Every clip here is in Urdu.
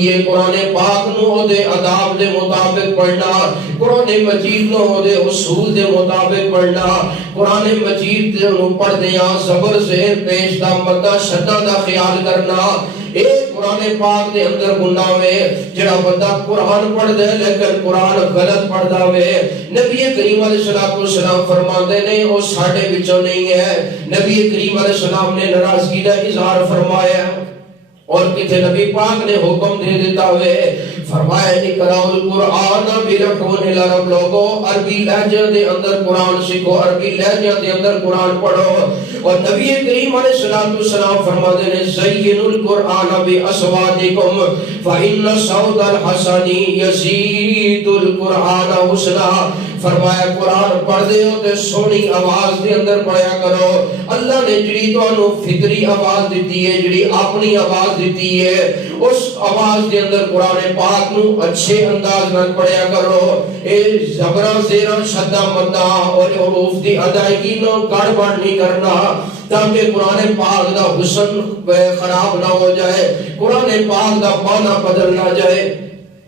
یہ قرآن پاک نو دے آداب دے مطابق پڑھنا، قرآن مجید نو دے اصول دے مطابق پڑھنا، قرآن مجید نو پڑھ دیا صبر زیر پیش دا مدہ شدہ دا خیال کرنا۔ ایک قرآن پاک دے اندر گناہ میں جڑا بندہ قرآن پڑھ دے لیکن قرآن غلط پڑھ دا وے، نبی کریم علیہ السلام فرماتے نے وہ ساڑھے بچوں نہیں ہے۔ نبی کریم علیہ السلام نے ناراضگی دا اظہار فرمایا اور کتھے نبی پاک نے حکم دے دیتا ہوئے فرمایا اقرأ القرآن بلحون العرب، لوگو عربی لہجہ دے اندر قرآن سیکھو، عربی لہجہ دے اندر قرآن پڑھو۔ اور نبی کریم علیہ السلام فرماتے ہیں زین القرآن باصواتکم فإن صوت الحسن یزید القرآن حسنا۔ فرمایا قرآن پڑھ دے ہو تے سونی آواز دے اندر پڑھیا کرو۔ اللہ نے جڑی تانوں فطری آواز دیتی ہے، جڑی اپنی آواز دیتی ہے، اس آواز دے اندر قرآن پاک نو اچھے انداز نال پڑھیا کرو۔ اے زبراں زیراں شدہ مدہ اور حروف دی ادائیگی نو گڑبڑ نہیں کرنا تاکہ قرآن پاک دا حسن خراب نہ ہو جائے، قرآن پاک دا معنی بدل نہ جائے۔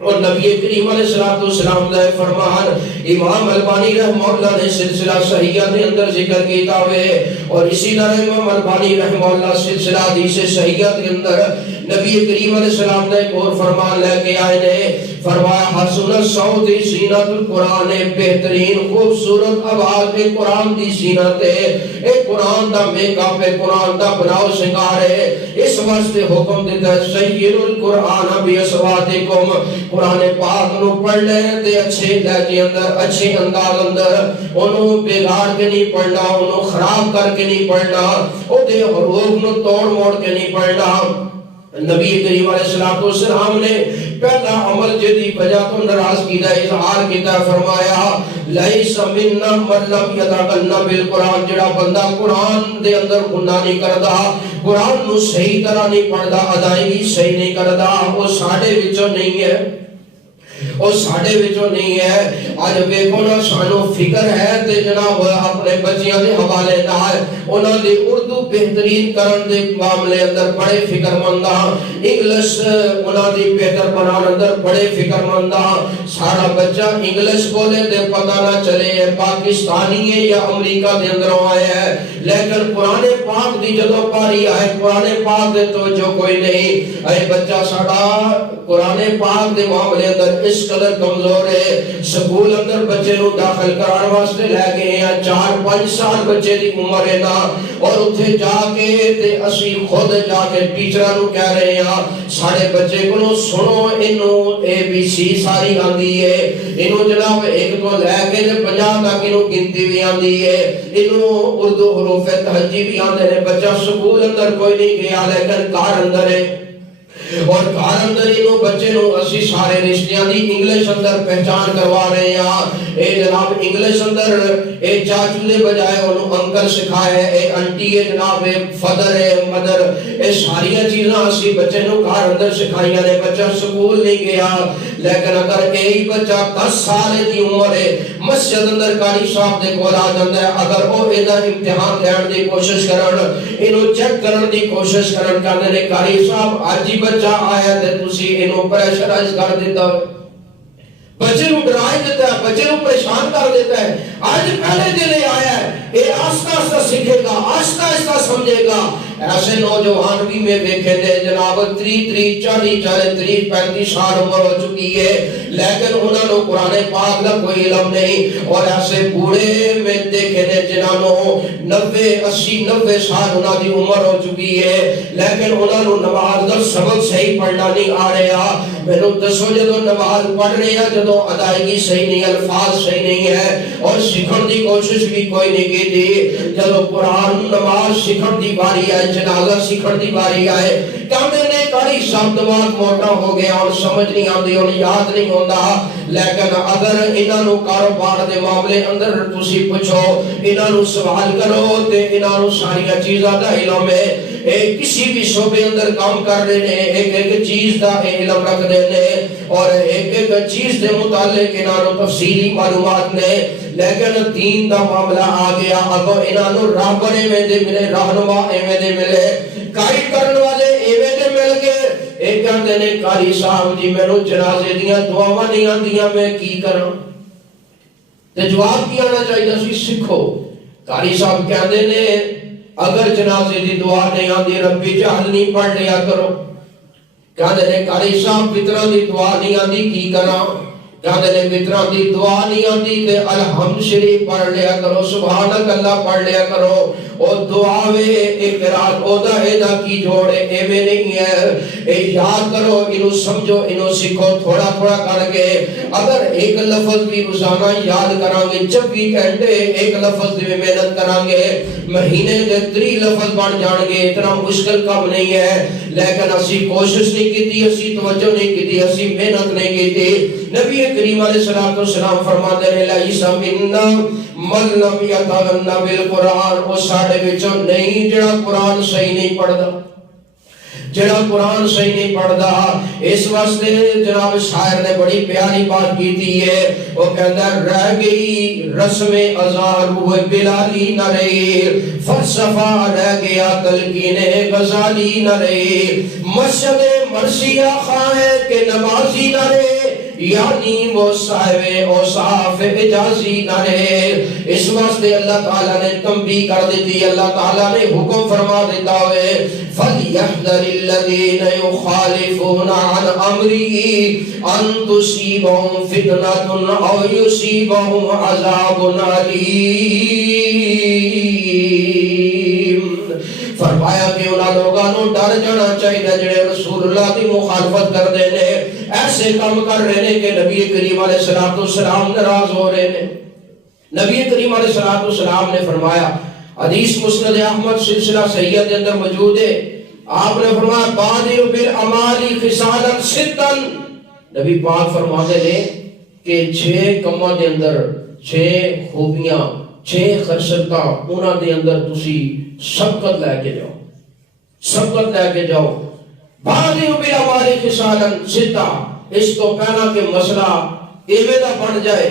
اور نبی کریم علیہ السلام نے فرمان امام البانی رحمہ اللہ نے سلسلہ صحیحہ کے اندر ذکر کیتا ہوئے، اور اسی طرح امام البانی رحمہ اللہ سلسلہ حدیث صحیحہ کے اندر نبی کریم علیہ السلام نے ایک اور فرمان لے کے آئے نے فرمایا حسن الصوت زینت القرآن، بہترین خوبصورت آواز میں قرآن دی زینت ہے، اے قرآن دا میک اپ ہے، قرآن دا بناؤ شنگار ہے۔ اس واسطے حکم دیتا ہے سید القرآن باصواتکم، قرآن پاک نو پڑھ لے تے اچھے لہجے اندر، اچھے انداز اندر، انہوں بگاڑ کے نہیں پڑھنا، انہوں خراب کر کے نہیں پڑھنا، او دے حروف نو توڑ موڑ کے نہیں پڑھنا۔ نبی کریم علیہ السلام نے پہلا عمل جدی وجہ تو ناراضگی دا اظہار کیتا، فرمایا لیس منا من لم یتغنى بالقرآن، جڑا بندہ قرآن دے اندر گناہ نہیں کردا، قرآن نو صحیح طرح نہیں پڑھدا، ادائیگی صحیح نہیں کردا، وہ ساڈے وچوں نہیں ہے، وہ ساڑھے وچوں نہیں ہے۔ آج ویکھو نا سانو فکر ہے تے جناب اپنے بچیاں دے حوالے نال انہاں دی اردو بہترین کرن دے معاملے اندر بڑے فکر مند ہاں، انگلش انہاں دی بہتر بنان اندر بڑے فکر مند ہاں۔ سارا بچہ انگلش بولے تے پتہ نہ چلے پاکستانی ہے یا امریکہ دے اندروں آیا ہے، لیکن قرآن پاک دی جدوں پاری آئے قرآن پاک دے توجہ کوئی نہیں۔ اے بچہ ساڑا قرآن پاک دے معاملے اندر اس قدر کمزور ہے، سکول اندر بچے نو داخل کران واسطے لے گئے ہیں 4-5 سال بچے دی عمر ہے نا، اور اتھے جا کے تے اسی خود جا کے ٹیچراں نو کہہ رہے ہیں ساڑے بچے کو سنو انہوں ABC ساری آندی ہے، انہوں جناب 1 تو لے کے 50 تک انہوں گنتی بھی آندی ہے، انہوں اردو حروف تہجی بھی آندے ہیں۔ بچہ سکول اندر کوئی نہیں گیا لیکن کار اندر ہے، اور گھر اندر انہوں بچے نو اسی سارے رشتیاں دی انگلش اندر پہچان کروا رہے ہیں۔ اے جناب انگلش اندر اے چاچو دے بجائے انہوں انکل سکھائے، اے انٹی ہے جناب، اے فادر ہے مدر، اے ساریاں چیزاں اسی بچے نو گھر اندر سکھائیاں نے۔ بچہ سکول نہیں گیا لیکن اگر ایک بچہ 10 سال دی عمر ہے مسجد اندر قاری صاحب دے کول آ جاندا ہے، اگر وہ ایدہ امتحان لین دی کوشش کرن، انہوں چیک کرن دی کوشش کرن کہنے نے قاری صاحب آج ہی بچہ آیا تے تسی انہوں پریشرائز کر دیتا ہے، بچے نو ڈرائی دیتا ہے، بچے نو پریشان کر دیتا ہے۔ آج پہلے دن آیا ہے، یہ آستہ آستہ سیکھے گا، آستہ آستہ سمجھے گا۔ ایسے نوجوان بھی میں دیکھے تھے جناب 30 40 35 سال عمر ہو چکی ہے لیکن انہوں نے قرآن پاک کا کوئی علم نہیں، اور ایسے بوڑھے میں دیکھے تھے جنہوں 90 80 90 سال انہوں دی عمر ہو چکی ہے لیکن انہوں نے نماز کا سبق صحیح پڑھنا نہیں آ رہا۔ میں نے دسو جدو نماز پڑھ رہے ہیں جدو ادائیگی صحیح نہیں، الفاظ صحیح نہیں ہے، اور سکھن دی کوشش بھی کوئی نہیں کی تھی۔ جدو قرآن نماز سکھن دی باری آئے، جنازہ سکھن دی باری آئے، کہتے نے کاری صاحب دماغ موٹا ہو گیا اور سمجھ نہیں آتی اور یاد نہیں ہوتا، لیکن اگر انہوں نے کاروبار دے معاملے اندر تسی پوچھو، انہوں نے سوال کرو تے انہوں نے ساری چیزاں دا علم ہے، کسی بھی شعبے اندر کام کر رہے ہیں، ایک ایک چیز دا علم رکھ دے نے، اور ایک ایک چیز دے متعلق انہوں نے تفصیلی معلومات نے، لیکن دین دا معاملہ آ گیا، اگو انہوں نے راہبر ایویں دے ملے، راہنما ایویں دے ملے، گائیڈ کرنے والے ایویں دے مل گئے، ایک کہتے نے قاری صاحب جی میرے جنازے دیاں دعاواں نہیں آندیاں میں کی کراں تے جواب کی آنا چاہیے سی سکھو قاری صاحب کہتے نے اگر جنازے دی دعا نہیں آندی ربی جہل نہیں پڑھ لیا کرو کہتے نے قاری صاحب فطرہ دی دعا نہیں آندی کی کراں کہتے نے فطرہ دی دعا نہیں آندی تے الحمد شریف پڑھ لیا کرو سبحانک اللہ پڑھ لیا کرو او دعا وے ایک رات او دا ایدہ کی جوڑے اے میں نہیں ہے اے یاد کرو انہوں سمجھو انہوں سکھو تھوڑا تھوڑا کر کے اگر ایک لفظ بھی روزانہ یاد کرانگے جب بھی کہنٹے ایک لفظ بھی محنت کرانگے مہینے دے 3 لفظ بڑھ جانگے اتنا مشکل کم نہیں ہے لیکن اسی کوشش نہیں کی تھی اسی توجہ نہیں کی تھی اسی محنت نہیں کی تھی نبی کریم علیہ السلام فرماتے ہیں لَيْسَ مِنَّا مَن لَّمْ يَتَغَنَّ بِالْقُرْآنِ وہ ساڑھے بچوں نہیں جڑا قرآن صحیح نہیں پڑھدا جڑا قرآن صحیح نہیں پڑھدا اس واسطے جناب شاعر نے بڑی پیاری بات کی تھی ہے وہ کہتا ہے رہ گئی رسم ازار ہوئے بلالی نہ رہی فلسفہ رہ گیا تلقین غزالی نہ رہی مسجد مرثیہ خواہ کہ نمازی نہ رہے یعنی وہ صاحب اوصاف اجازی نہ رہے اس واسطے اللہ تعالیٰ نے تنبیہ کر دیتی اللہ تعالیٰ نے حکم فرما دیتا ہوئے فَلْيَحْذَرِ الَّذِينَ يُخَالِفُونَ عَنْ أَمْرِهِ أَن تُصِيبَهُمْ فِتْنَةٌ أَوْ يُصِيبَهُمْ عَذَابٌ أَلِيمٌ فرمایا کہ انہاں لوگاں نوں ڈر جانا چاہیے جڑے رسول اللہ دی مخالفت کر دے نے ایسے کام کر رہے ہیں کہ نبی کریم علیہ السلام ناراض ہو رہے ہیں نبی کریم علیہ السلام نے فرمایا حدیث مسند احمد سلسلہ صحیح کے اندر موجود ہے آپ نے فرمایا بادر بالاعمال خصالا ستا نبی پاک فرماتے ہیں کہ 6 کماں دے اندر 6 خوبیاں 6 خصلتاں انہاں دے اندر تسی سبقت لے کے جاؤ سبقت لے کے جاؤ بادر بالاعمال خصالا ستا اس تو پہلا کہ مسئلہ ایویں دا بن جائے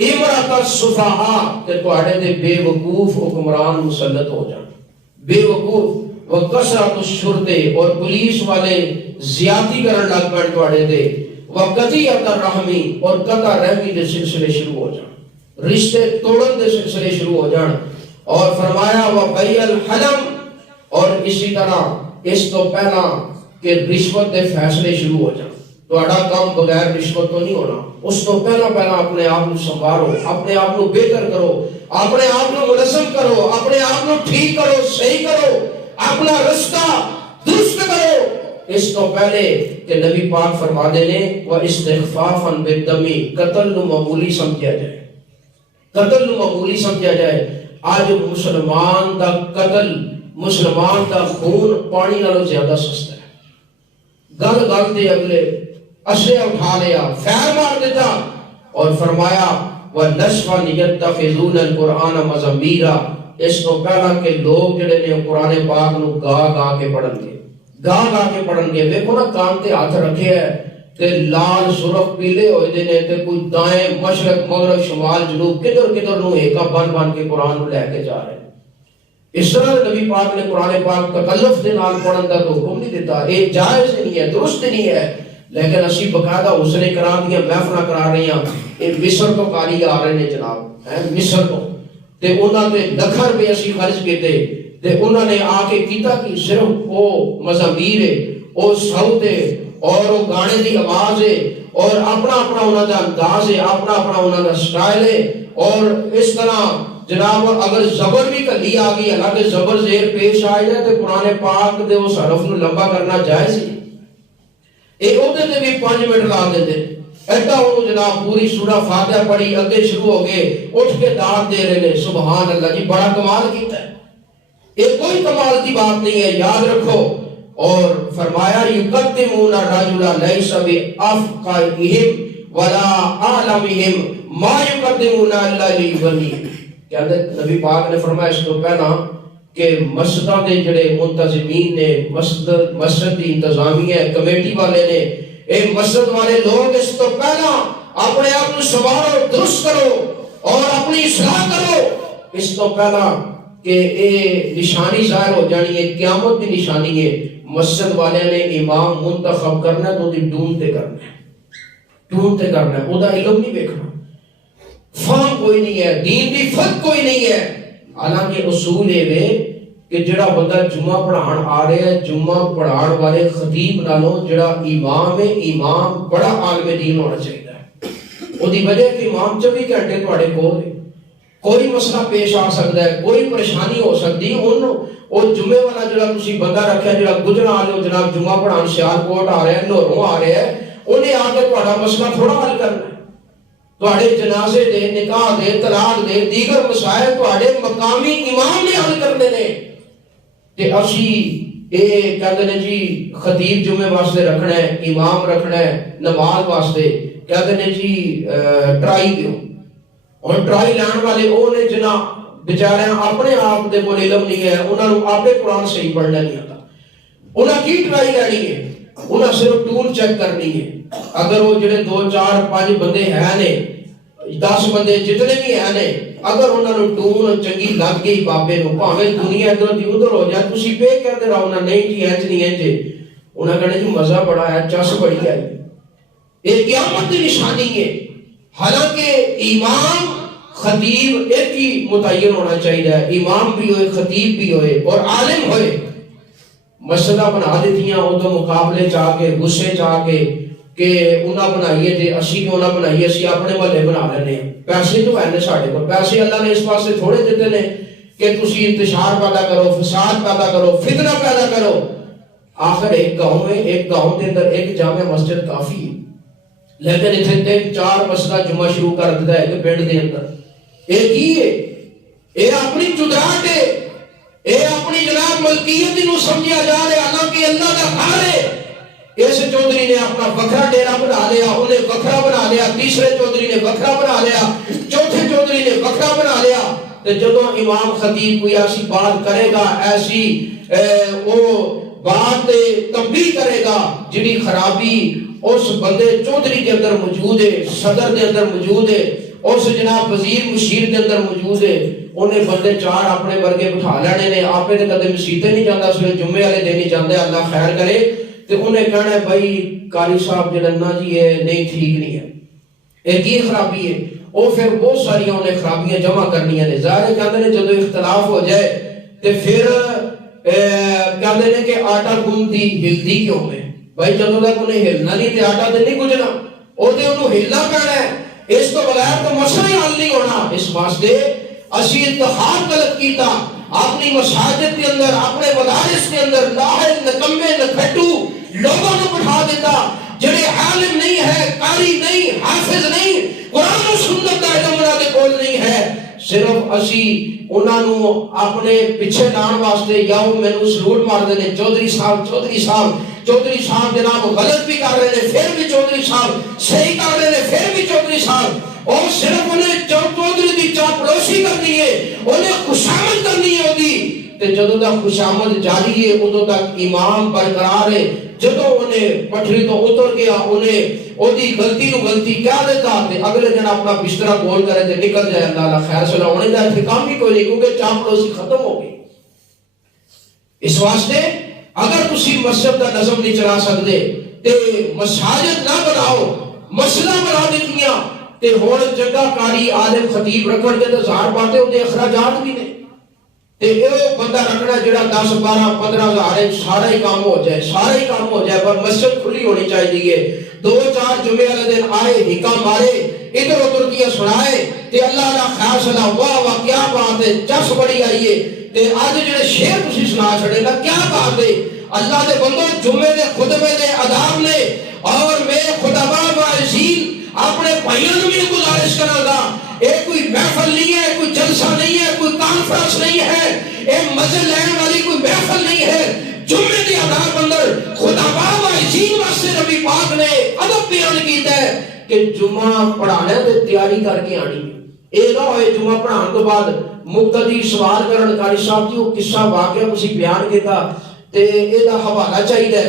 امرات الصفحاء کہ تواڈے تے بے وقوف حکمران مسلط ہو جان بے وقوف وکثرت الشرطے اور پولیس والے زیادتی کرن لگ پڑ تواڈے تے وقطیعۃ الرحمی اور قطع رحمی دے سلسلے شروع ہو جان رشتے توڑن دے سلسلے شروع ہو جان اور فرمایا وبیع الحلم اور اسی طرح اس تو پہلا کہ رشوت دے فیصلے شروع ہو جان تہاڈا کام بغیر رشوت تو نہیں ہونا اس تو پہلا اپنے آپ کو سنوارو اپنے آپ کو بہتر کرو اپنے آپ کو منظم کرو اپنے آپ کو ٹھیک کرو صحیح کرو اپنا رستہ درست کرو اس تو پہلے کہ نبی پاک فرما دے نے وہ استخفافا بالدم قتل نو معمولی سمجھا جائے قتل نو معمولی سمجھا جائے آج مسلمان دا قتل مسلمان دا خون پانی نالوں زیادہ سستا ہے گل گل دے اگلے اسے اٹھا لیا فیر مار دیتا اور فرمایا وَنَسْفًا يَتَّخِذُونَ الْقُرْآنَ مَزَمِّيرًا اس کو پہلا کہ لوگ جڑے نے قرآن پاک نو گا کے پڑھن گے دیکھو نا کان تے ہاتھ رکھے ہے تے لال سرخ پیلے ہوئے دے نے تے کوئی دائیں مشرق مغرب شمال جنوب کدھر نو ایکا بن کے قرآن نو لے کے جا رہے ہیں اس طرح نبی پاک نے قرآن پاک تکلف دے نال پڑھن دا تو حکم نہیں دیتا یہ جائز نہیں ہے درست نہیں ہے لیکن اسی باقاعدہ حسن کرام دیا محفلاں کرا رہی ہیں یہ مصر تو کاری آ رہے ہیں جناب مصر تو تے انہاں تے لکھاں روپے اسی خرچ کیتے تے انہاں نے آ کے کیتا کہ صرف او مزامیر ہے او صوت ہے اور وہ گانے دی آواز ہے اور اپنا انہاں دا انداز ہے اپنا انہاں دا سٹائل ہے اور اس طرح جناب اگر زبر بھی کلی آ گئی حالانکہ زبر زیر پیش آ جائے تو قرآن پاک دے اس حرف نو لمبا کرنا جائز ہے ایک ہوتے تے بھی 5 منٹ لا دیتے ایڈا انہوں جناب پوری سورہ فاتحہ پڑھی اگے شروع ہو گئے اٹھ کے داد دے رہے ہیں سبحان اللہ جی بڑا کمال کیتا ہے یہ کوئی کمال کی بات نہیں ہے یاد رکھو اور فرمایا یقدمون الرجل لیس بافقہہم ولا اعلمہم ما یقدمون الا لیولی کہ نبی پاک نے فرمایا اس کو پہلا کہ مسجدوں دے جڑے منتظمین نے مسجد دی انتظامیہ کمیٹی والے نے اے مسجد والے لوگ اس تو پہلا اپنے آپ کو سنوارو درست کرو اور اپنی اصلاح کرو اس تو پہلا کہ اے نشانی ظاہر ہو جانی ہے قیامت کی نشانی ہے مسجد والے نے امام منتخب کرنا تو دی ڈھونڈتے کرنا ہے وہ دا علم نہیں دیکھنا، فہم کوئی نہیں ہے، دین دی فقہ کوئی نہیں ہے۔ حالانکہ اصول ہے کہ جڑا بندہ جمعہ پڑھان آ رہا ہے، جمعہ پڑھان والے خطیب نالوں جڑا امام ہے، امام بڑا عالم دین ہونا چاہیے۔ وہ دی وجہ کہ امام 24 گھنٹے تواڈے کول ہے، کوئی مسئلہ پیش آ سکتا ہے، کوئی پریشانی ہو سکتی ہے، وہ جمعے والا جڑا تسی بندہ رکھا جڑا گجرا والے جناب جمعہ پڑھان سیالکوٹ آ رہا ہے، لاہوروں آ رہا ہے، انہیں آ کے تہاڈا مسئلہ تھوڑا حل کرنا ہے۔ تہاڈے جنازے دے، نکاح دے، طلاق دے، دیگر مسائل تہاڈے مقامی امام نے حل کرنے نے۔ تے اسی اے کہندے نے جی خطیب جمعے واسطے رکھنا ہے، امام رکھنا ہے نماز واسطے، کہندے نے جی ٹرائی دیو۔ اور ٹرائی لین والے وہ نے جنہ بیچارے اپنے آپ دے کول علم نہیں ہے، انہاں نوں آپے قرآن صحیح پڑھنا نہیں آتا، انہاں کی ٹرائی لینی ہے؟ انہاں صرف ٹول چیک کرنی ہے۔ اگر وہ جڑے 2 4 5 بندے ہیں نے، 10 بندے جتنے بھی ہیں نے، اگر انہاں نوں ٹول چنگی لگ گئی بابے نوں، بھاویں دنیا ادھر دی ادھر ہو جائے، تسی پے کہتے رہو نا نہیں جی انج نہیں انج، انہاں کہنا جی مزہ بڑا ہے، چس بڑی ہے، یہ قیامت کی نشانی ہے۔ حالانکہ امام خطیب ایک ہی متعین ہونا چاہیے، امام بھی ہوئے، خطیب بھی ہوئے اور عالم ہوئے۔ مسئلہ بنا دیتیاں وہ تو مقابلے چاہ کے، غصے چاہ کے کہ انہاں بنائیے تے اسی کیوں نہ بنائیے، اسی اپنے والے بنا لینے ہیں۔ پیسے تو ہے ساڈے کول، پیسے اللہ نے اس واسطے تھوڑے دیتے نے کہ تسی انتشار پیدا کرو، فساد پیدا کرو، فتنہ پیدا کرو۔ آخر ایک گاؤں میں، ایک گاؤں کے اندر ایک جامع مسجد کافی ہے، لیکن اتنے 3 4 مسجداں جمعہ شروع کر دیتا ہے کہ پنڈ دے اندر ایک ہی ہے۔ اے اپنی جدراٹ ہے، اے اپنی جناب ملکیت نو سمجھا جا رہا ہے، حالانکہ اللہ کا گھر ہے۔ اس چودھری نے اپنا وکھرا ڈیرا بنا لیا، انہیں وکھرا بنا لیا، تیسرے چودھری نے وکھرا بنا لیا، چوتھے چودھری نے وکھرا بنا لیا۔ تو جدو امام خطیب کوئی ایسی بات کرے گا، ایسی وہ بات تنبیہ کرے گا جنی خرابی اس بندے چودھری کے اندر موجود ہے، صدر کے اندر موجود ہے، اس جناب وزیر مشیر کے اندر موجود ہے، انہیں بندے 4 اپنے ورگے بٹھا لینے نے، آپے تے کدے مسیتے نہیں جاتا، سوے جمعے والے دن ہی جاندے، اللہ خیر کرے۔ تو انہیں کہنا ہے بھائی قاری صاحب جننا جی ہے نہیں ٹھیک نہیں ہے، ایک ہی خرابی ہے۔ وہ پھر بہت ساری انہیں خرابیاں جمع کرنی ہیں، ظاہر کہتے ہیں جدو اختلاف ہو جائے تو پھر کہتے ہیں کہ آٹا گوندی ہلدی کیوں ہے؟ بھائی جدو تک انہیں ہلنا نہیں تو آٹا تو نہیں گجنا، وہ تو انہوں ہلنا پڑنا ہے، اس تو بغیر تو مسئلہ حل نہیں ہونا۔ اس واسطے اسی اتحاد غلط کیتا، اپنی مساجد کے اندر، اپنے مدارس کے اندر لاہل نکمے نکھٹو لوگوں نے بٹھا دیتا جڑے عالم نہیں ہے، قاری نہیں، حافظ نہیں، قرآن و سنت کا علم انہاں دے کول نہیں ہے، صرف اسی انہاں نو اپنے پیچھے لان واسطے یا وہ مینوں سلوٹ مار دے چودھری صاحب چودھری صاحب چودھری صاحب جناب غلط بھی کر رہے ہیں پھر بھی چودھری صاحب صحیح کر رہے ہیں پھر بھی چودھری صاحب، اور صرف انہیں چودھری دی چاپلوسی کرنی ہے، انہیں خوشامد کرنی ہے ہوتی تے جدوں تک خوشامد جاری ہے ادوں تک امام برقرار ہے۔ جدوں انہیں پٹھری تو اتر گیا، انہیں اودی غلطی نو غلطی کہہ دیتا تے اگلے دن اپنا بستر گول کرے تے نکل جائے، اللہ خیر صلاح ہونے دا ٹھکام بھی کوئی نہیں، کیونکہ چاپلوسی ختم ہو گئی۔ اس واسطے اگر تسی مسجد کا نظم نہیں چلا سکتے تے مساجد نہ بناؤ، مسئلہ بنا دیتیاں تے ہون جگہ کاری عالم خطیب رکھن کے تو 1000 باتیں ہوتے اخراجات بھی نہیں تے یہ بندہ رکھنا جڑا 10 12 15 ہزار سارا ہی کام ہو جائے، سارا ہی کام ہو جائے، پر مسجد کھلی ہونی چاہیے۔ 2 4 جمعے والے دن آئے ہکا مارے ادھر ادھر کیا سنائے تے اللہ کا خیر صلاح واہ واہ کیا بات ہے، چس بڑی آئیے تے آج جڑے شعر تسی سنا چھڑے نا کیا بات ہے۔ اللہ دے بندوں جمعے دے خطبے دے آداب نے، اور میں خطبہ وعظین اپنے بھائیوں بھی گزارش کروں گا، یہ کوئی محفل نہیں ہے، کوئی جلسہ نہیں ہے، کوئی کانفرنس نہیں ہے، یہ مزے لینے والی کوئی محفل نہیں ہے۔ جمعے کے آداب اندر خطبہ وعظین واسطے نبی پاک نے ادب بیان کیتا ہے کہ جمعہ پڑھانے تے تیاری کر کے آنی ہے۔ یہ نہ ہوئے جمعہ پڑھان تو بعد مقتدی سوال کرن قاری صاحب جی وہ قصہ واقعہ تسی بیان کیتا تے یہ دا حوالہ چاہیے،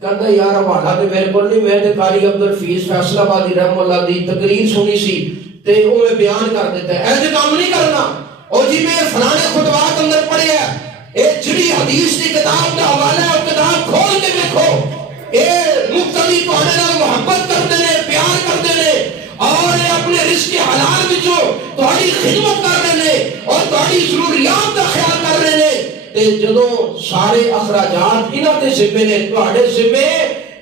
کہتا یار حوالہ تے میرے کول نہیں، میں تے قاری عبدالفیض فیصل آبادی رحم اللہ دی تقریر سنی سی تے وہ میں بیان کر دیتا ہے، ایسے کام نہیں کرنا۔ اور جی میں فلانے خطبات اندر پڑھے ہے اے جڑی حدیث کی کتاب کا حوالہ ہے کتاب کھول کے دیکھو اے مقتدی تواڈے نال محبت کرتے ہیں پیار کرتے ہیں اور اپنے رزق حلال وچوں تہاڈی خدمت کر رہے ہیں اور تہاڈی ضروریات کا خیال کر رہے ہیں تے جدوں سارے اخراجات انہاں دے ذمے نے تہاڈے ذمے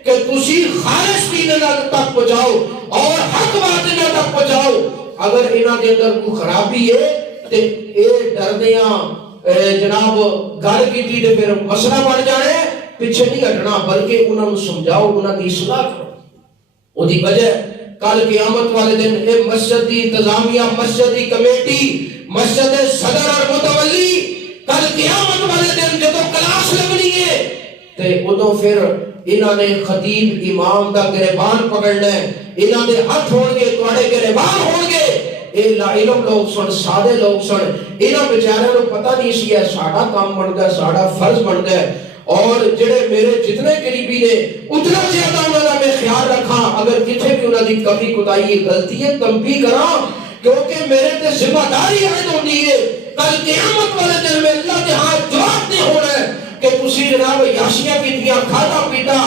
کہ تسی خالص دین تک پہنچاؤ اور حق بات انہاں تک پہنچاؤ اگر انہاں دے اندر کوئی خرابی ہے تے اے ڈردیاں جناب گل کیتی تے پھر مسئلہ بن جانے پیچھے نہیں ہٹنا بلکہ انہاں نوں سمجھاؤ انہاں دی اصلاح کرو او دی وجہ کل قیامت والے دن اے مسجد دی انتظامیہ مسجد دی کمیٹی مسجد صدر اور متولی کل قیامت والے دن جدوں کلاس لگنی ہے تے ادوں پھر انہاں نے خطیب امام دا گریبان پکڑنا ہے انہاں دے ہاتھ ہون گے تواڈے گریبان ہون گے اے لا علم لوگ سن سادے لوگ سن انہاں بیچاریاں نوں پتہ نہیں سی ہے ساڈا کام بندا ہے ساڈا فرض بندا ہے اور جڑے میرے جتنے قریبی نے اتنا زیادہ انہاں دا میں خیال رکھاں اگر کتھے بھی انہاں دی کمی کوتاہی غلطی ہے تنبیہ کراں کیونکہ میرے تے ذمہ داری عائد ہوندی ہے کل قیامت والے دن میں اللہ کے ہاں جواب دے ہونا ہے کہ تسی جناب یاشیاں کیتیاں کھادا پیتا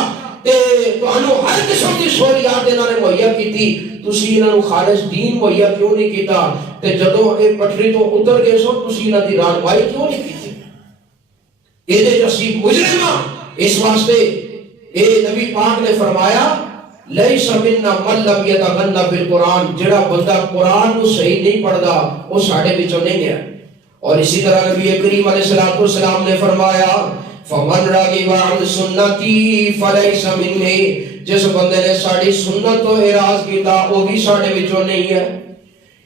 تے تانوں ہر قسم دی سہولیات انہاں نے مہیا کیتی تسی انہاں نوں خالص دین مہیا کیوں نہیں کیتا تے جدوں اے پٹھری تو اتر گئے سو تسی انہاں دی رہنمائی کیوں نہیں کیتی اے دے اسی مجرم اس واسطے اے نبی پاک نے فرمایا لیس منا من لم یتغنى بالقرآن جڑا بندہ قرآن نو صحیح نہیں پڑھدا وہ ساڈے وچوں نہیں ہے اور اسی طرح نبی کریم علیہ الصلوۃ والسلام نے فرمایا فمن راغب عن سنتی فلیس منی جس بندے نے ساڈی سنت تو اعراض کیتا وہ بھی ساڈے وچوں نہیں ہے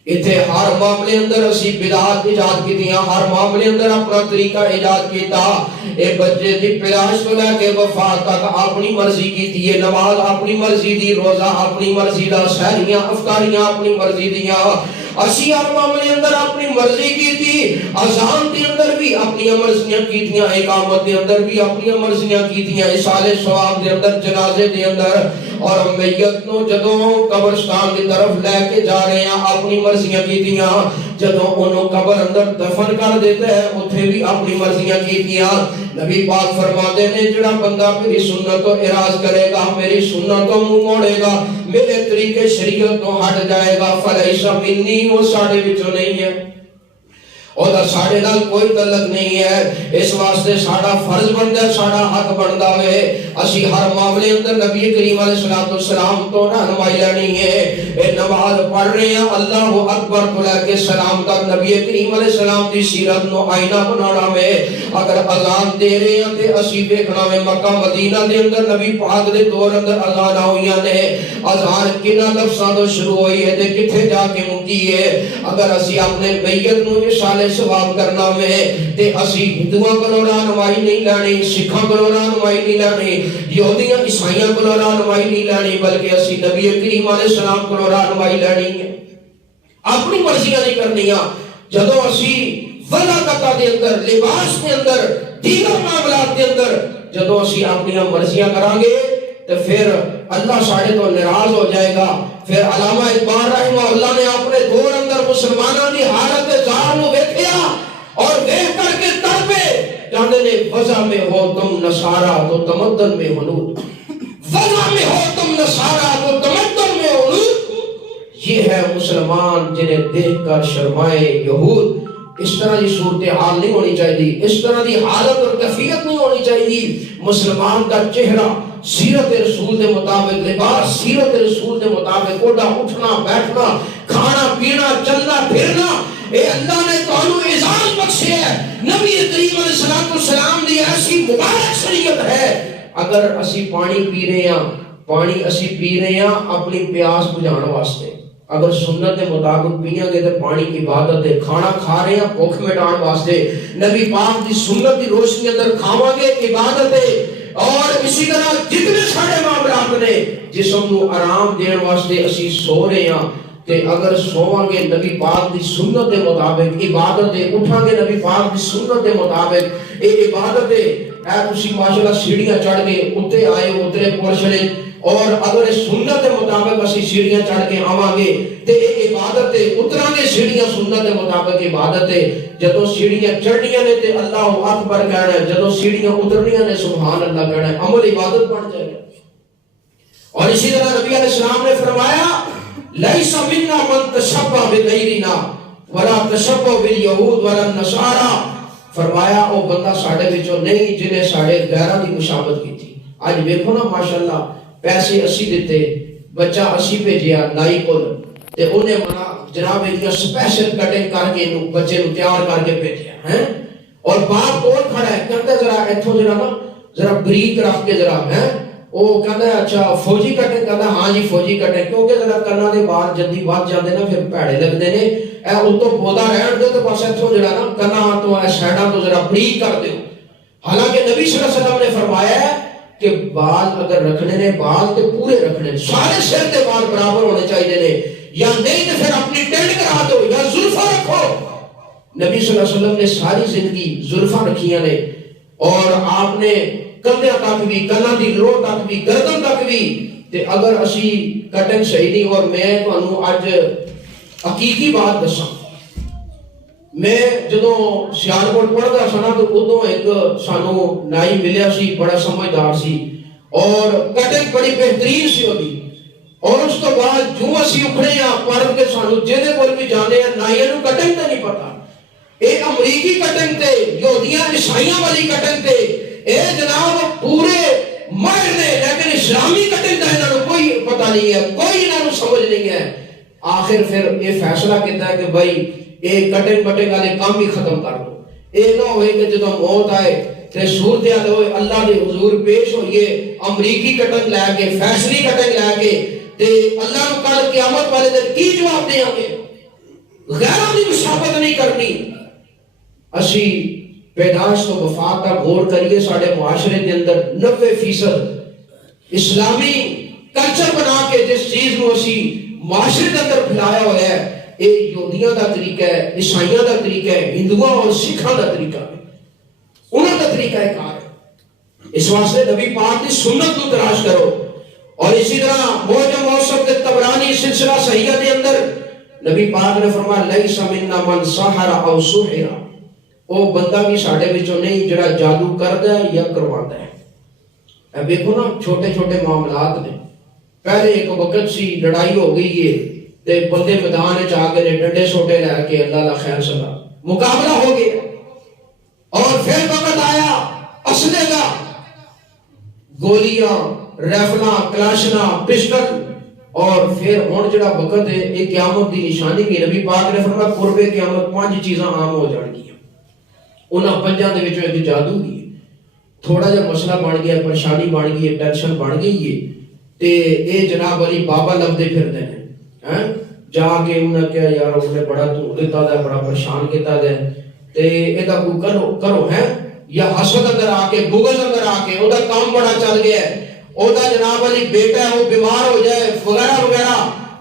اتھے ہر معاملے اندر اسی بدعات ایجاد کیتیاں ہر معاملے اندر اپنا طریقہ ایجاد کیتا اے بچے دی پیدائش تو لے کے وفات تک اپنی مرضی کیتی ہے نماز اپنی مرضی دی روزہ اپنی مرضی دا سحریاں افطاریاں اپنی مرضی دیاں اسی ہر معاملے اندر اپنی مرضی کیتی اذان دے اندر بھی اپنی مرضیاں کیتیاں اقامت دے اندر بھی اپنی مرضیاں کیتیاں اصال ثواب دے اندر جنازے دے اندر اور میت نو جدوں قبرستان دی طرف لے کے جا رہے ہیں اپنی مرضیاں کیتیاں جدوں انہوں قبر اندر دفن کر دیتے ہیں اتھے بھی اپنی مرضیاں کیتیاں نبی پاک فرماتے ہیں جڑا بندہ میری سنت تو اعراض کرے گا میری سنت تو منہ موڑے گا میرے طریقے شریعت تو ہٹ جائے گا فلیس منی وہ ساڈے وچوں نہیں ہے اور ساڈے نال کوئی تعلق نہیں ہے اس واسطے ساڈا فرض بندا ہے ساڈا حق بندا ہے اسی ہر معاملے اندر نبی کریم علیہ الصلوۃ والسلام تو رہنمائی لینی ہے اے نماز پڑھ رہے ہیں اللہ اکبر تو لے کے سلام تک نبی کریم علیہ السلام دی سیرت نو آئینہ بنانا ہے اگر اذان دے رہے ہیں تے اسی دیکھنا ہے مکہ مدینہ دے اندر نبی پاک دے دور اندر اذان ہوئیاں نے اذان کنا لفظاں تو شروع ہوئی ہے تے کتھے جا کے مکی ہے اگر اسی اپنے میت نو اشارے ثواب کرنا میں تے اسی ہندوؤں کو رہنمائی نہیں لانی سکھاں کو رہنمائی نہیں لانی یہودیاں عیسائیاں کو رہنمائی نہیں لانی بلکہ اسی نبی کریم علیہ السلام کو رہنمائی لانی ہے اپنی مرضیاں نہیں کرنیاں جدوں اسی ولاقتہ دے اندر لباس دے اندر دیگر معاملات دے اندر جدوں اسی اپنی مرضیاں کران گے تو پھر اللہ ساڑھے تو ناراض ہو جائے گا پھر علامہ اقبال رحمہ اللہ نے اپنے دور اندر مسلمانوں کی حالت ظاہر نو دیکھیا اور دیکھ کر کے تڑپے جانے نے وضع میں ہو تم نصارا تو تمدن میں حنود وضع میں ہو تم نصارا تو تمدن میں حنود یہ ہے مسلمان جنہیں دیکھ کر شرمائے یہود اس طرح دی صورتحال نہیں ہونی چاہیے اس طرح دی حالت اور کیفیت نہیں ہونی چاہیے مسلمان کا چہرہ سیرت رسول دے مطابق لباس سیرت رسول دے مطابق اٹھنا اٹھنا بیٹھنا کھانا پینا چلنا پھرنا اے اللہ نے تانوں اعزاز بخشے ہے نبی کریم علیہ السلام دی ایسی مبارک شریعت ہے اگر اسی پانی پی رہے ہیں پانی اسی پی رہے ہیں اپنی پیاس بجھانے واسطے اگر سنت کے مطابق پیئیں گے تو پانی عبادت ہے کھانا کھا رہے ہیں بھوک مٹان واسطے نبی پاک دی سنت دی روشنی اندر کھاواں گے عبادت ہے اور اسی طرح جتنے سارے معاملات نے جسم نو آرام دین واسطے اسی سو رہے ہیں تے اگر سوواں گے نبی پاک دی سنت دے مطابق عبادت ہے اٹھاں گے نبی پاک دی سنت دے مطابق اے عبادت ہے اے تسی ماشاءاللہ سیڑھیاں چڑھ کے اوتے آئے اترے پڑھ چلے اور اگر سنت کے مطابق مطابق اسی سیڑھیاں چڑھ کے آواں گے تے یہ عبادت ہے، اتراں گے سیڑھیاں سنت کے مطابق عبادت ہے. جدوں سیڑھیاں چڑھنیاں نے تے اللہ اکبر کہنا ہے، جدوں سیڑھیاں اترنیاں نے سبحان اللہ کہنا ہے، عمل عبادت بن جائے گا. اور اسی طرح نبی علیہ السلام نے فرمایا لیس منا من تشبہ بغیرنا ولا تشبہ بالیہود ولا النصارى، فرمایا او بندہ ساڈے وچوں نہیں جنہیں ساڈے غیراں دی مشابہت کیتی. اج ویکھو نا ماشاءاللہ پیسے اسی دتے، بچہ اسی بھیجیا نائی کول تے اونے منا جناب ایک سپیشل کٹنگ کر کے انہوں بچے نو تیار کر کے بھیجیا ہیں، اور باپ کول کھڑا ہے کہندا ذرا ایتھوں ذرا بریک رکھ کے ذرا ہے، وہ کہندا اچھا فوجی کٹنگ، کہندا ہاں جی فوجی کٹنگ، کیونکہ ذرا کنا دے باہر جلدی ود جاندے نا پھر پیڑے لگدے نے، اے اتوں پودا رہن دے تو بس ایتھوں نا کنا تو اے سائڈاں تو ذرا بریک کر دیو. حالانکہ نبی صلی اللہ علیہ وسلم نے فرمایا ہے کہ بال اگر رکھنے نے بال تے پورے رکھنے، سارے سر تے بال برابر ہونے چاہیے نے، یا نہیں تو پھر اپنی ٹینٹ کرا دو یا زلفاں رکھو. نبی صلی اللہ علیہ وسلم نے ساری زندگی زلفاں رکھیاں نے، اور آپ نے کندھیاں تک بھی، کنا دی لوڑ تک بھی، گردن تک بھی. تے اگر اسی کٹنگ صحیح نہیں، اور میں تانوں اج حقیقی بات دساں، میں جدوں سیالکوٹ پڑھدا سا نا تو ادوں ایک سانوں نائی ملیا سی، بڑا سمجھدار سی، اور کٹنگ بڑی بہترین سی ہوندی. اور اس تو بعد جو اسی اکھڑے ہاں پڑھ کے سانوں جہدے کول بھی جانے ہیں نائیاں نوں کٹنگ تے نہیں پتہ، اے امریکی کٹنگ تے یہودیاں عیسائیاں والی کٹنگ تے اے جناب پورے ماہر نے، لیکن اسلامی کٹنگ کا انہاں نوں کوئی پتہ نہیں ہے، کوئی انہاں نوں سمجھ نہیں ہے. آخر پھر یہ فیصلہ کیتا ہے کہ بھائی یہ کٹنگ بٹنگ والے کام ہی ختم کر دو. یہ نہ ہوئے کہ جدوں موت آئے تے صورتحال ہوئے اللہ کے حضور پیش ہوئیے امریکی کٹنگ لے کے، فیشنی کٹنگ لے کے، تے اللہ نو کل قیامت والے دن کی جواب دیاں گے؟ غیروں کی مشابہت نہیں کرنی. اسی پیدائش تو وفات تک غور کریے، سارے معاشرے کے اندر 90% اسلامی کلچر بنا کے جس چیز کو اسی معاشرے کے اندر پھیلایا ہوا ہے، یہ یہودیاں دا طریقہ ہے، عیسائیاں دا طریقہ ہے، ہندوؤں اور سکھاں دا طریقہ ہے، انہاں دا طریقہ ہے کار ہے. اس واسطے نبی پاک کی سنت کو تلاش کرو. اور اسی طرح موجم موسم کے تبرانی سلسلہ صحیحہ کے اندر نبی پاک نے فرمایا لیس منا من سحر او سحر، او بندہ بھی ساڈے وچوں نہیں جڑا جادو کردا ہے یا کرواندا ہے. اب دیکھو نا چھوٹے چھوٹے معاملات نے، پہلے ایک وقت سی لڑائی ہو گئی ہے تے بندے میدان وچ آ کے ڈنڈے سوٹے لے کے اللہ لا خیر سلا مقابلہ ہو گیا، اور پھر وقت آیا اسلحے کا، گولیاں، ریفلاں، کلاشنا، پسٹل، اور پھر ہن جڑا وقت ہے یہ قیامت دی نشانی بھی. نبی پاک نے فرمایا قرب قیامت 5 چیزاں عام ہو جان گیاں. انہاں 5 دے وچوں ایک جادو بھی ہے. تھوڑا جا مسئلہ بن گیا، پریشانی بن گئی ہے، ٹینشن بن گئی ہے تے اے جناب علی بابا لبدے پھردے ہیں، جا کے انہاں کہا یار اس نے بڑا تو دیتا ہے، بڑا پریشان کیتا ہے تے ادا کو کرو ہے، یا حسد اندر آ کے، بغض اندر آ کے او دا کام بڑا چل گیا ہے، او دا جناب علی بیٹا ہے وہ بیمار ہو جائے وغیرہ وغیرہ،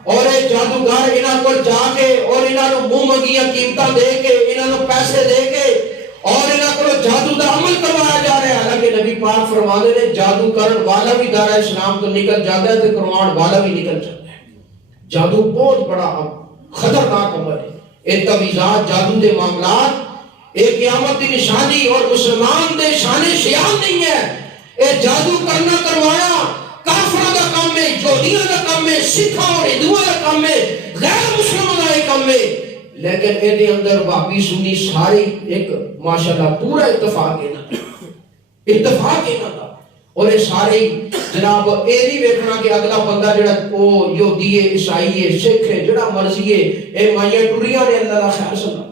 اور اے جادوگر انہاں کول جا کے اور انہاں نوں منہ منگیاں قیمتاں دے کے، انہاں نوں پیسے دے کے، اور انہاں کول جادو دا عمل کروایا جا رہا ہے. حالانکہ نبی پاک فرماتے ہیں جادو کرن والا بھی دائرہ اسلام تو نکل جاتا ہے تے کروان والا بھی نکل جاتا ہے. جادو بہت بڑا خطرناک عمل ہے. اے تویزات جادو دے معاملات ایک قیامت کی نشانی اور مسلمان دے شان شیان نہیں ہے. اے جادو کرنا کروایا کافروں کا کام ہے، یہودیوں کا کام ہے، سکھاں اور ہندوؤں کا کام ہے، غیر مسلموں کا کام ہے. لیکن اے دے اندر وہابی سنی ساری ایک ماشاءاللہ پورا اتفاق ہے نا، اتفاق ہے نا. اور یہ سارے جناب اے نہیں ویکھنا کہ اگلا بندہ جڑا او یہودی ہے، عیسائی ہے، سکھ ہے، جڑا مرضی ہے، اے مائیاں ٹریاں نے اللہ کا خیر سنا.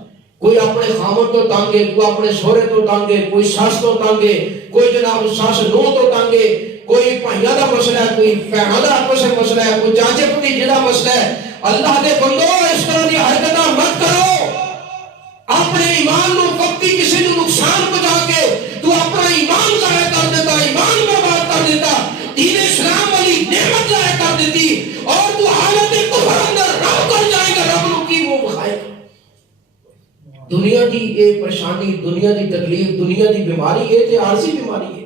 کوئی اپنے خامن تو تانگے، کوئی اپنے شوہرے تو تانگے، کوئی ساس تو تانگے، کوئی جناب ساس نو تو تانگے، کوئی بھائیاں دا مسئلہ ہے، کوئی بہناں دا آپس میں مسئلہ ہے، کوئی چاچے بھتیجے دا مسئلہ ہے. اللہ دے بندو اس طرح دی حرکتاں مت کرو. اپنے ایمان نو وقتی کسی نو نقصان پہنچا کے تو اپنا ایمان ضائع کر دیتا، ایمان برباد کر دیتا، دین اسلام والی نعمت ضائع کر دیتی، اور تو حالت کفر اندر رہ کر جائے گا. رب نو کی وہ بخائے گا. دنیا دی اے پریشانی، دنیا دی تکلیف، دنیا دی بیماری ہے تے عارضی بیماری ہے،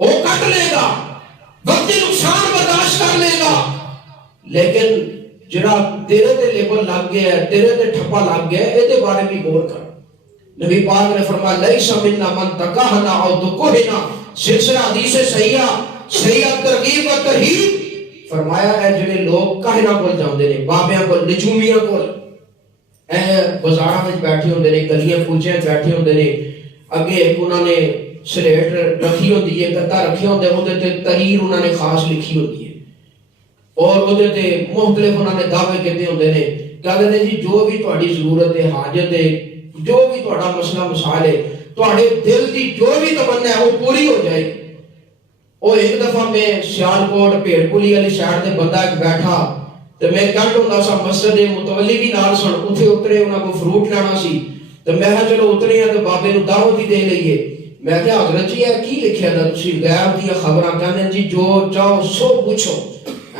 وہ کٹ لے گا، وقتی نقصان برداشت کر لے گا، لیکن جڑا تیرے تے لیبل لگ گیا ہے، تیرے تے ٹھپا لگ گیا ہے، اے بارے بھی غور کر۔ نبی پاک نے فرمایا لیس منا من تکہنا او تکہنا، سلسلہ حدیث صحیحہ ترغیب و ترہیب، فرمایا ہے جڑے لوگ کہنا کول جاندے نے، بابیاں کول، نجومیاں کول، اے بازاراں وچ بیٹھے ہوندے نے، گلیاں کوچیاں بیٹھے ہوندے نے، اگے ایک انہاں نے سلیٹ رکھی ہوندی ہے، گتا رکھے ہوندے، اودے تے تحریر انہاں نے خاص لکھی ہوندی ہے، اور اودے تے مختلف انہاں نے دعوے کیتے ہوندے نے، کہندے نے جی جو بھی تہاڈی ضرورت ہے، حاجت ہے، جو بھی تہاڈا مسئلہ مسائل ہے، تہاڈے دل دی جو بھی تمنا ہے وہ پوری ہو جائے گی۔ وہ ایک دفعہ میں سیالکوٹ بھیڑ پلی والی سائڈ تے بندہ ایک بیٹھا تے میں کہندا ہوندا سا مسجد متولی بھی نال سن، اوتھے اترے انہاں کو فروٹ لینا سی تے میں کہا چلو اترے ہیں تے بابے نو دعوت ہی دے لئیے۔ میں کہا حضرت جی ہے کی لکھیا دا تسی غیب دی خبراں کہندے جی جو چاہو سو پوچھو،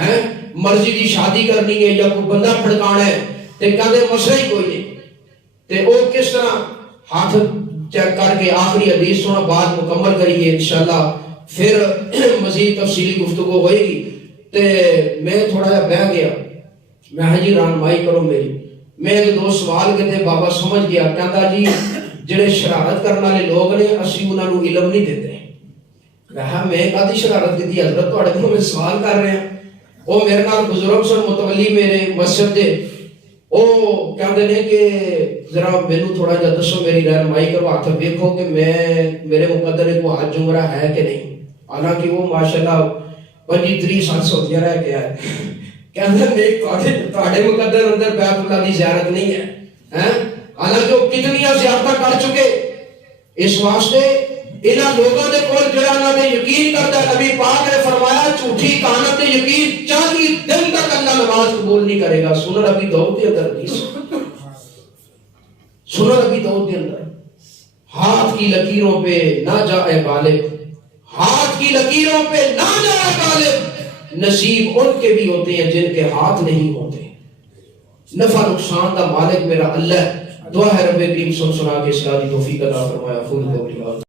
ہیں مرضی دی شادی کرنی ہے یا کوئی بندہ پھڑکانا ہے تے کہندے مسئلہ ہی کوئی نہیں، تے او کس طرح ہاتھ چیک کر کے آخری حدیث سنا بعد مکمل کریے انشاءاللہ، پھر مزید تفصیلی گفتگو ہوئے گی۔ تے میں تھوڑا جا بہ گیا، میں ہاں جی رہنمائی کرو میری، میں ایک دو سوال کہتے بابا سمجھ گیا، کہتا جی جڑے شرارت کرنے والے لوگ نے اسی انہاں نو علم نہیں دیتے۔ میں کہتی شرارت کی حضرت تہاڈے کولوں میں سوال کر رہا ہوں، وہ میرے نال بزرگ سن متولی میرے مسجد دے، وہ کہتے ہیں کہ ذرا مینوں تھوڑا جا دسو میری رہنمائی کرو، ہاتھ دیکھو کہ میں میرے مقدر کو حج عمرہ ہے کہ نہیں، حالانکہ وہ ماشاءاللہ 25-30 سعودیہ رہ گیا ہے، کہتے ہیں نہیں تہاڈے مقدر اندر بیت اللہ دی زیارت نہیں ہے، حالانکہ وہ کتنی زیارتاں کر چکے۔ اس واسطے انہاں لوگوں دے کول جڑا انہاں نے یقین کرتا ہے، نبی پاک نے فرمایا جھوٹی کہانت تے یقین 40 دن تک اللہ نماز قبول نہیں کرے گا۔ سنن ابی داؤد کے اندر حدیث، سنن ابی داؤد کے اندر، ہاتھ کی لکیروں پہ نہ جائے غالب، ہاتھ کی لکیروں پہ نہ جائے غالب، نصیب ان کے بھی ہوتے ہیں جن کے ہاتھ نہیں ہوتے۔ نفع نقصان کا مالک میرا اللہ ہے۔ دعا ہے رب کریم سن سنا کے اصلاح کی توفیق عطا فرمایا۔